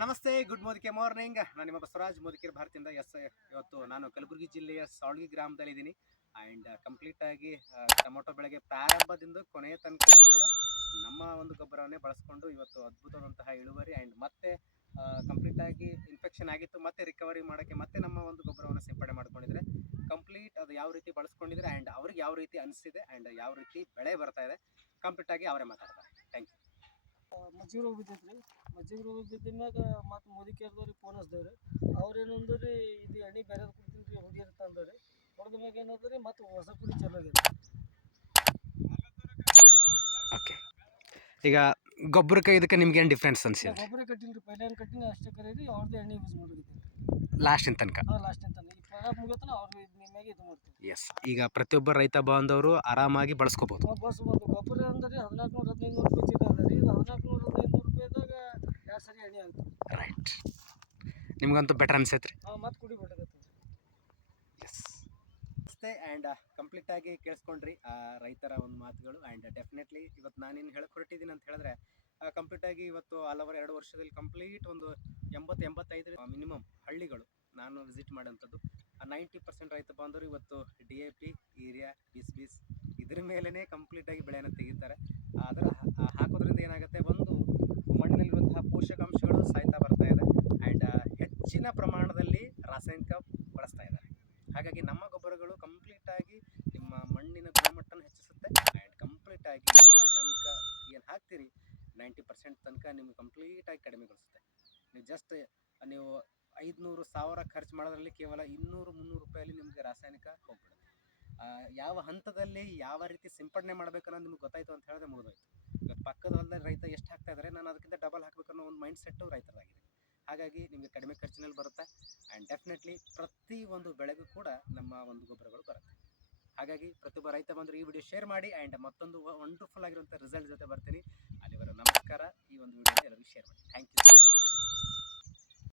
ನಮಸ್ತೆ, good ಮೋದಿಕೆ morning. ನಾನು ನಿಮ್ಮ ಬಸವರಾಜ್ ಮೋದಿಕೆರ್ ಭಾರತಿಯಿಂದ. ಇವತ್ತು ನಾನು ಕಲಬುರಗಿ ಜಿಲ್ಲೆಯ ಸಾಳ್ಗಿ ಗ್ರಾಮದಲ್ಲಿ ಇದ್ದೀನಿ. ಆ್ಯಂಡ್ ಕಂಪ್ಲೀಟ್ ಆಗಿ ಟೊಮೊಟೊ ಬೆಳೆಗೆ ಪ್ರಾರಂಭದಿಂದ ಕೊನೆಯ ತನಕ ಕೂಡ ನಮ್ಮ ಒಂದು ಗೊಬ್ಬರವನ್ನೇ ಬಳಸ್ಕೊಂಡು ಇವತ್ತು ಅದ್ಭುತವಾದಂತಹ ಇಳುವರಿ ಆ್ಯಂಡ್ ಮತ್ತೆ ಕಂಪ್ಲೀಟ್ ಆಗಿ ಇನ್ಫೆಕ್ಷನ್ ಆಗಿತ್ತು, ಮತ್ತೆ ರಿಕವರಿ ಮಾಡೋಕ್ಕೆ ಮತ್ತೆ ನಮ್ಮ ಒಂದು ಗೊಬ್ಬರವನ್ನು ಸಿಂಪಡಣೆ ಮಾಡ್ಕೊಂಡಿದ್ರೆ ಕಂಪ್ಲೀಟ್ ಅದು ಯಾವ ರೀತಿ ಬಳಸ್ಕೊಂಡಿದ್ರೆ ಆ್ಯಂಡ್ ಅವ್ರಿಗೆ ಯಾವ ರೀತಿ ಅನಿಸಿದೆ ಆ್ಯಂಡ್ ಯಾವ ರೀತಿ ಬೆಳೆ ಬರ್ತಾ ಇದೆ ಕಂಪ್ಲೀಟ್ ಆಗಿ ಅವರೇ ಮಾತಾಡ್ತಾರೆ. Thank you. ಮಜ್ಜಿಗೆ ರೋಗ ಬಿದ್ದೈತೆ ರೀ. ಮಜ್ಜಿಗೆ ರೋಗ ಬಿದ್ದ ಮತ್ತು ಮೋದಿಕೇರ್ದವ್ರಿಗೆ ಫೋನ್ ಹಚ್ದೇವ್ರಿ. ಅವ್ರೇನಂದ್ರು ರೀ, ಇದು ಎಣ್ಣೆ ಬೇರೆ ಕೊಡ್ತೀನಿ ರೀ ಹೊಡಿಯತ್ತ ಅಂದವ್ರಿ. ಹೊಡೆದ ಮ್ಯಾಗ ಏನದ ರೀ, ಮತ್ತು ಹೊಸ ಕುಡಿ ಚಲೋ ಆಗೈತೆ. ಓಕೆ, ಈಗ ಗೊಬ್ಬರಕ್ಕೆ ಇದಕ್ಕೆ ನಿಮ್ಗೆ ಏನು ಡಿಫ್ರೆನ್ಸ್ ಅನಿಸಿದೆ? ಗೊಬ್ಬರ ಕಟ್ಟಿಲ್ಲ ರೀ, ಪೈಲೆ ಏನು ಕಟ್ಟಿನಿ ಅಷ್ಟೇ ಕರೆ ರೀ. ಅವ್ರದ್ದು ಎಣ್ಣೆ ಯೂಸ್ ಮಾಡಿದ್ದೀನಿ ಲಾಸ್ಟಿನ ತನಕ. ಲಾಸ್ಟಿನ ತನಕ ಈ ಪ್ರಾಡಕ್ಟ್ ಮುಗಿಯೋತನ ಅವ್ರು ನಿಮ್ಮಾಗೆ ಇದು ಮಾಡ್ತೀವಿ. ಎಸ್, ಈಗ ಪ್ರತಿಯೊಬ್ಬ ರೈತ ಬಾಂಧವರು ಆರಾಮಾಗಿ ಬಳಸ್ಕೋಬೋದು. ಬಳಸ್ಬೋದು. ಗೊಬ್ಬರ ಅಂದ್ರೆ 1400-1500 ರೂಪಾಯಿ ಚೀಲ ಅದ ರೀ. ಇದು 1400-1500 ರೂಪಾಯಿದಾಗ 2 ಸರಿ ಎಣ್ಣೆ ಆಗುತ್ತೆ. ರೈಟ್, ನಿಮ್ಗಂತೂ ಬೆಟರ್ ಅನ್ಸೈತೆ ರೀ. ಮತ್ತೆ ಕುಡಿ ಬಿಡಕತ್ತೀವಿ. ಎಸ್, ನಮಸ್ತೆ. ಆ್ಯಂಡ್ ಕಂಪ್ಲೀಟ್ ಆಗಿ ಕೇಳಿಸ್ಕೊಂಡ್ರಿ ರೈತರ ಒಂದು ಮಾತುಗಳು. ಆ್ಯಂಡ್ ಡೆಫಿನೆಟ್ಲಿ ಇವತ್ತು ನಾನೇನು ಹೇಳಕ್ಕೆ ಹೊರಟಿದ್ದೀನಿ ಅಂತ ಹೇಳಿದ್ರೆ, ಕಂಪ್ಲೀಟ್ ಆಗಿ ಇವತ್ತು ಹಲವಾರು 2 ವರ್ಷದಲ್ಲಿ ಕಂಪ್ಲೀಟ್ ಒಂದು 80-85 ಮಿನಿಮಮ್ ಹಳ್ಳಿಗಳು ನಾನು ವಿಸಿಟ್ ಮಾಡೋಂಥದ್ದು. 90% ರೈತ ಬಾಂಧವರು ಇವತ್ತು DAP, ಯೂರಿಯಾ, ಬೀಸ್ ಇದ್ರ ಮೇಲೇ ಕಂಪ್ಲೀಟಾಗಿ ಬೆಳೆಯನ್ನು ತೆಗಿತಾರೆ. ಅದರ ಹಾಕೋದ್ರಿಂದ ಏನಾಗುತ್ತೆ, ಒಂದು ಮಣ್ಣಿನಲ್ಲಿರುವಂತಹ ಪೋಷಕಾಂಶಗಳು ಸಾಯ್ತಾ ಬರ್ತಾ ಇದೆ ಆ್ಯಂಡ್ ಹೆಚ್ಚಿನ ಪ್ರಮಾಣದಲ್ಲಿ ರಾಸಾಯನಿಕ ಬಳಸ್ತಾ ಇದ್ದಾರೆ. ಹಾಗಾಗಿ ನಮ್ಮ ಗೊಬ್ಬರಗಳು ಕಂಪ್ಲೀಟಾಗಿ ನಿಮ್ಮ ಮಣ್ಣಿನ ಗುಣಮಟ್ಟನ ಹೆಚ್ಚಿಸುತ್ತೆ ಆ್ಯಂಡ್ ಕಂಪ್ಲೀಟಾಗಿ ನಿಮ್ಮ ರಾಸಾಯನಿಕ ಏನು ಹಾಕ್ತೀರಿ 90% ತನಕ ನಿಮ್ಗೆ ಕಂಪ್ಲೀಟಾಗಿ ಕಡಿಮೆಗೊಳಿಸುತ್ತೆ. ನೀವು 500-1000 ಖರ್ಚು ಮಾಡೋದ್ರಲ್ಲಿ ಕೇವಲ 200-300 ರೂಪಾಯಲ್ಲಿ ನಿಮಗೆ ರಾಸಾಯನಿಕ ಹೋಗ್ಬಿಡುತ್ತೆ. ಯಾವ ಹಂತದಲ್ಲಿ ಯಾವ ರೀತಿ ಸಿಂಪಡಣೆ ಮಾಡಬೇಕನ್ನೋದು ನಿಮ್ಗೆ ಗೊತ್ತಾಯಿತು ಅಂತ ಹೇಳಿದ್ರೆ ಮುಗಿದೋಯ್ತು. ಇವತ್ತು ಪಕ್ಕದ ಹೊಲದಲ್ಲಿ ರೈತ ಎಷ್ಟು ಹಾಕ್ತಾ ಇದ್ದಾರೆ, ನಾನು ಅದಕ್ಕಿಂತ ಡಬಲ್ ಹಾಕಬೇಕನ್ನೋ ಒಂದು ಮೈಂಡ್ ಸೆಟ್ಟು ರೈತರಾಗಿದೆ. ಹಾಗಾಗಿ ನಿಮಗೆ ಕಡಿಮೆ ಖರ್ಚಿನಲ್ಲಿ ಬರುತ್ತೆ ಆ್ಯಂಡ್ ಡೆಫಿನೆಟ್ಲಿ ಪ್ರತಿ ಒಂದು ಬೆಳೆಗೂ ಕೂಡ ನಮ್ಮ ಒಂದು ಗೊಬ್ಬರಗಳು ಬರುತ್ತೆ. ಹಾಗಾಗಿ ಪ್ರತಿಯೊಬ್ಬ ರೈತ ಬಂದರೂ ಈ ವಿಡಿಯೋ ಶೇರ್ ಮಾಡಿ ಆ್ಯಂಡ್ ಮತ್ತೊಂದು ವಂಡರ್ಫುಲ್ ಆಗಿರುವಂಥ ರಿಸಲ್ಟ್ ಜೊತೆ ಬರ್ತೀನಿ.